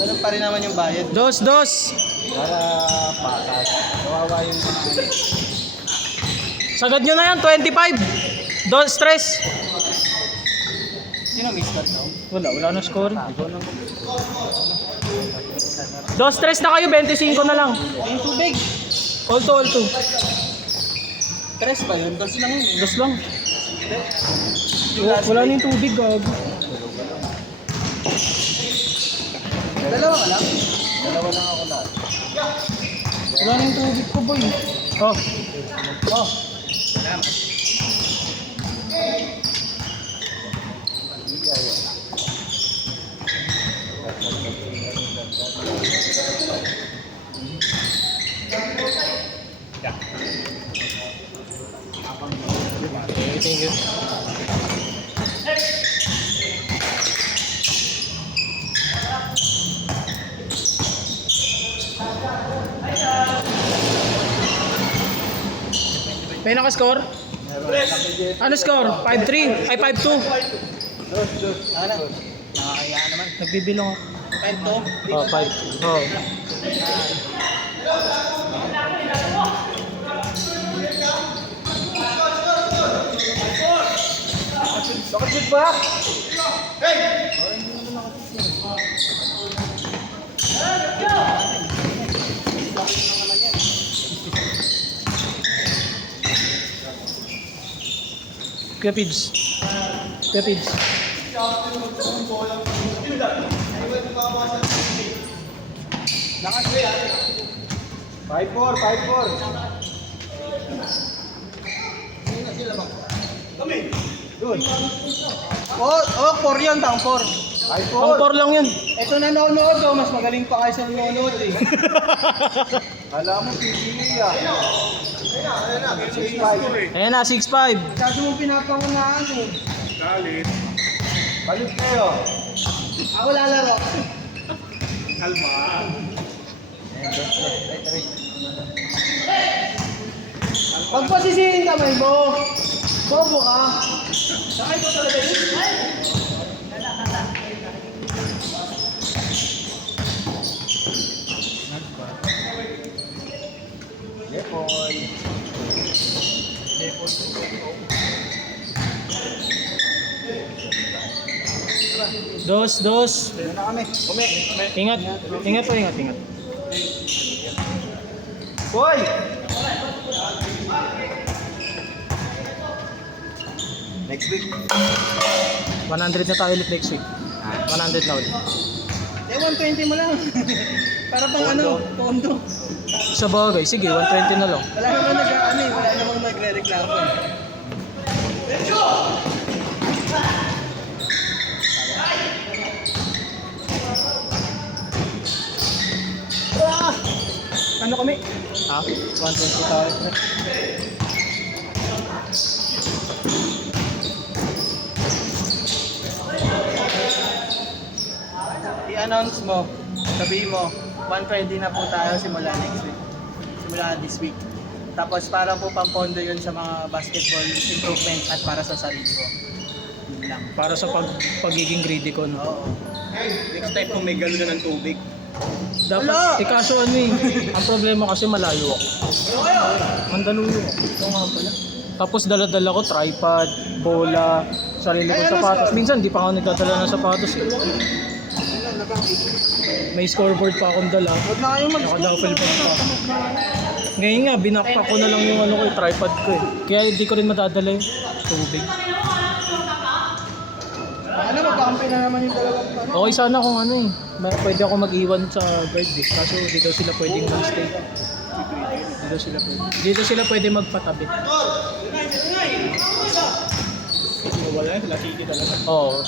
Ganun pa rin naman yung bayad. Dos. Para patas. Kawawa yung Sagad nyo na yan, 25. Dos, stress. Sino miss cut daw? Wala na score. Dos, stress na kayo, 25 na lang. Yung tubig. All to. Tres ba yun? Dos lang yun. Dos lang. Wala na yung tubig, gago. Dalawa ka lang? Dalawa lang ako lahat. Wala na yung tubig ko, boy. Oh. Thank you. May naka-score? Ano score? 5-3? Ay, 5-2. Ano? Nakakaya naman. Nagbibilong ako. 5-2? Oh, 5. Oh. Nakashoot ba? Kuya Pids. Nakashoot. 5-4. Good. Oh, 4 yun, tang 4. 5-4. Ang 4 lang yun. Ito na nanonood daw, mas magaling pa kayo sa nanonood eh. Alam mo, pipili ah. Ayan na, 6-5. Kaso mong pinapangunahan eh. Balik kayo. Ako lalaro. Pag pasisihin kamay mo, bobo ka. Sakay ko talaga yun. Dos. Ano na kami? Ingat po. Boy! Next week. 100 na tayo ulit next week. 100 na ulit. 120 mo lang. Para pang pondo. Sa bagay, sige, 120 na lang. Wala namang nagre-reklamo. Ano kami? Ha? 120 tayo. I-announce mo, sabihin mo, 120 na po tayo simula next week. Simula this week. Tapos para po pampondo yun sa mga basketball improvements at para sa sarili ko. Yun lang. Para sa pagiging greedy ko, no? Oo. Next time kung may galon na ng tubig. Dapat, kaso ano eh, ang problema kasi malayo ako. Mandaluyo ako. Ito nga pala. Tapos dala-dala ko tripod, bola, sarili ko sapatos. Minsan di pa ako nagdadala ng sapatos. May scoreboard pa akong dala. Huwag na kayong Naka-duffel bag pa. Ngayon nga, binakpak ko na lang yung ano ko, yung tripod ko eh. Kaya hindi ko rin madadala yung tubig. Ano, magkakampi na naman yung dalawang ano. Okay sana kung ano eh. Pwede ako mag-iwan sa guard eh. Kaso dito sila pwedeng mag-stay. Dito sila pwede magpatabi. Wala yun, lasiki talaga. Oo.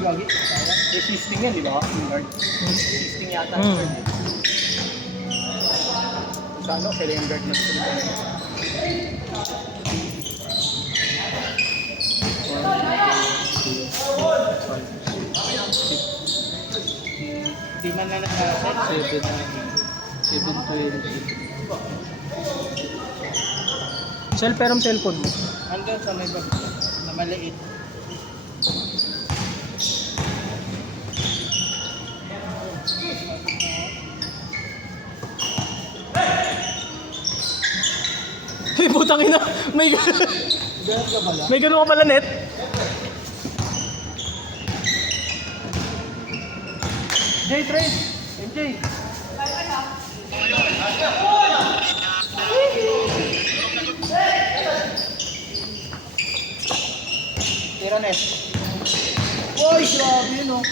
Lagi. Resisting yan, di ba? Yung guard. Resisting yata. Sa ano, sila yung guard na sila. Di man na nasa-set. 720. Pero cellphone mo. Andun sa may bag na maliit. putang ina. May Ganun ka pala. may ganun ka pala net. MJ, trade! MJ! Tira net. Uy, grabe yun oh.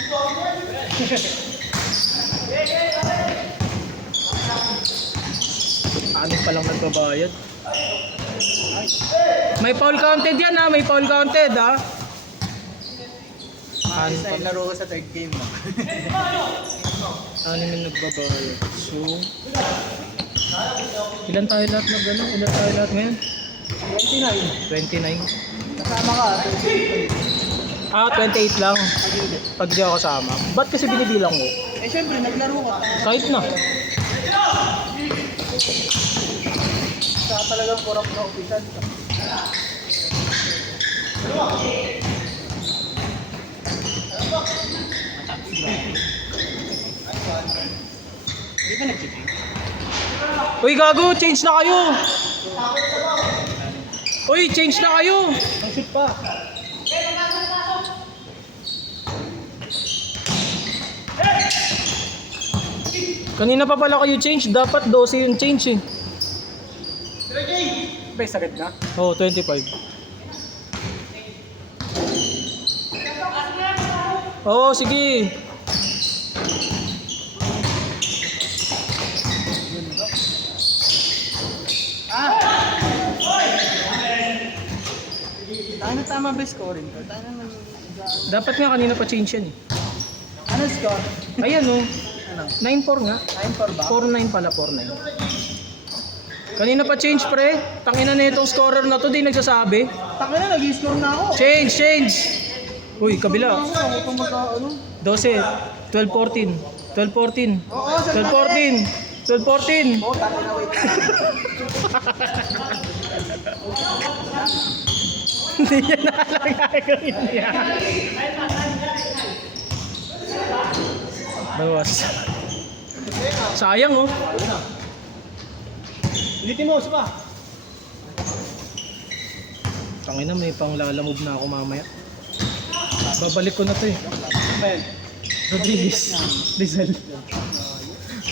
Ano pa lang nagbabayad? May foul counted yan ha, may foul counted ha. Maalis na yung laro ko sa third game. No? Ano yung nagbabayad? So, ilan tayo lahat na gano'n? Ilan tayo lahat ngayon? 29. 29. Kasama ka. 28 lang. Pag di ako kasama. Ba't kasi binibilang ko? Eh syempre, naglaro ka. Kahit na. Sa talagang corrupt na opisan. Di ba nag-cheating? Uy gago, change na kayo! Uy, change na kayo! Ang shoot pa. Kanina pa pala kayo change, dapat 12 yung change eh. Ba, sagad na? Oh, 25. Oo, sige. Ano tama ba scoring ko? Dapat nga kanina pa change yan eh. Ano score? Ayan oh, Ano? 9-4 nga. 9-4 ba? 4-9 pala, 4-9. Kanina pa change pre. Tangina na itong scorer na to, di nagsasabi. Taka na, nag-score na ako. Change, change! Uy, kabila. Ako pa ano? 12, 12-14, 12-14, Oo, sa 12-14, 12-14. Oo, taka na, wait. Hindi yan nakalagay ko niya. Bawas. Sayang oh. Ulitin mo, isa pa. Tangina, may pang lalamove na ako mamaya. Babalik ko na to eh. Ben. Rodriguez. Rizal.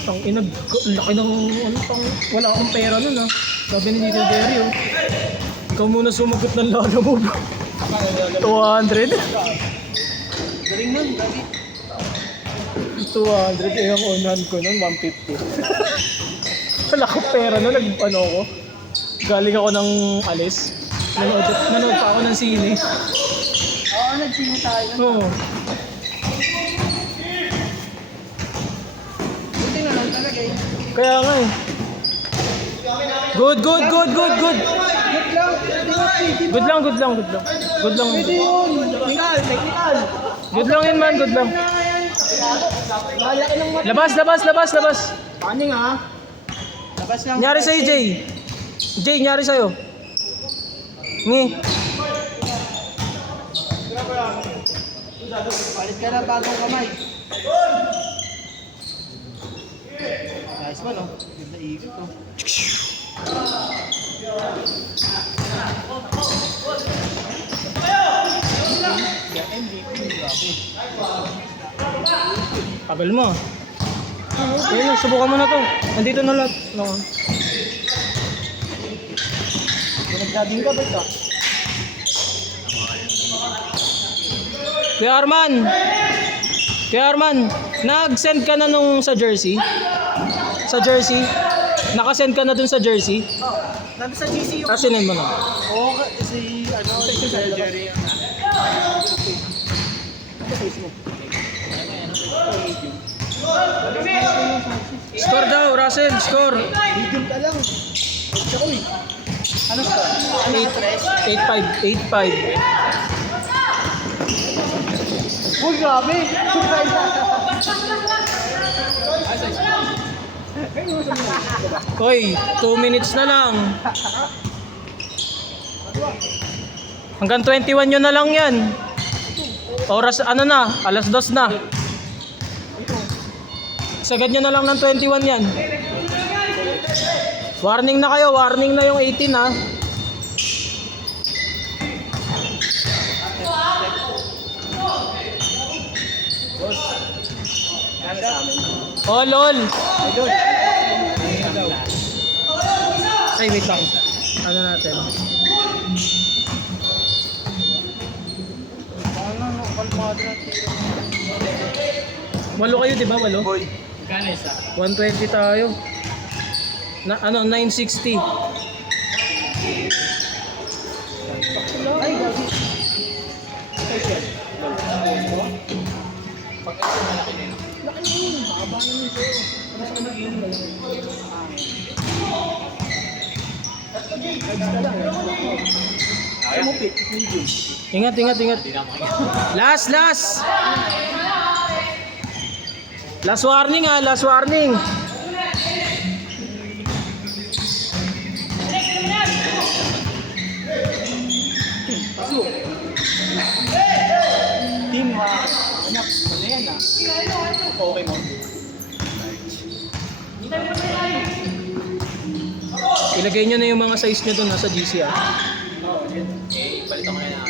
Tangina, laki ng ano pang wala akong pera nun ah. Sabi ni Tito Jerry oh. Ikaw muna sumagot ng lalamove. 200. Galing nun, gabi. 200 eh, ang unahan ko nun, 150. Wala ko pera nun, ano ko. Galing ako ng alis. Nanood pa ako ng sine. Oo, nagsino tayo. Oo. Buti na lang talaga eh. Kaya nga eh. Good, good, good, good, good. Good lang, pwede Good lang, good lang, good lang. Good lang. Pwede yun, technical. Good lang yun man, good lang. Malaki ng mata. Labas, labas, labas, labas. Paano nga? Labas lang. Nyari sa'yo, Jay. Jay, nyari sa'yo. Ngi. Palit ka na bagong kamay. Nice man oh. Ganda ikot oh. MVP, grabe. Tagal mo. Ayun, subukan mo na to. Nandito na lahat. No. Nag-jogging ka ba ito? Kuya Arman. Kuya Arman, nag-send ka na nung sa jersey? Sa jersey? Naka-send ka na dun sa jersey? Oo. Nandun sa GC yung... Sinend mo na. Oo, si... Ano? Si Jerry. Ano face mo? Score daw, Russell, score. Medium ka lang. Ito ko eh. Ano score? Ano ka tres? 8-5, 8-5. Uy, grabe! Hoy, 2 minutes na lang. Hanggang 21 yun na lang yan. Oras, ano na, alas 2 na. Sagad nyo na lang ng 21 yan. Warning na kayo, warning na yung 18 ha. Boss. Kaya sa amin. Oh, lol! Idol. Ay, wait lang. Ano natin? Ano, kalmado ng tiro. 8 kayo, di ba? 8? Boy. Kano isa? 120 tayo. Na, ano, 960. Ay, gabi. Ay, shit. Pag ito malaki din. Laki na yun. Makaba na yun sa'yo. Ano sa kanagin? Ay, mo pick. Medium. Ingat, ingat, ingat. Last, last! Last warning ah, last warning. Paso. Team ha. Anak, ano yan ah? Okay mo. Ilagay nyo na yung mga size nyo doon nasa GC ah. Palit ako na.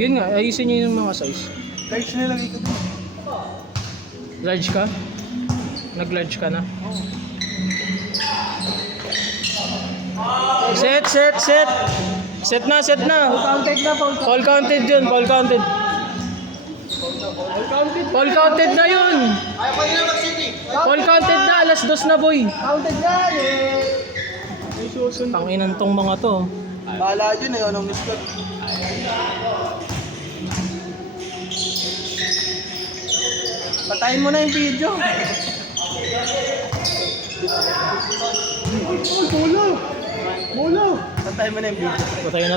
Yun nga, ayusin nyo yung mga size. Large na lang ito. Large ka? Nag-large ka na? Set, set, set! Set na, set na! Counted na, Paul. Fall counted yun, fall counted. Fall counted na yun! Ayaw pa nila mag-city. Fall counted na, alas 2 na boy! Counted na eh. May susunod. Tanginan tong mga to. Bahala dyan eh, anong miss ko. Patayin mo na yung video. Uy, bola! Bola! Patayin mo na yung video. Patayin na to.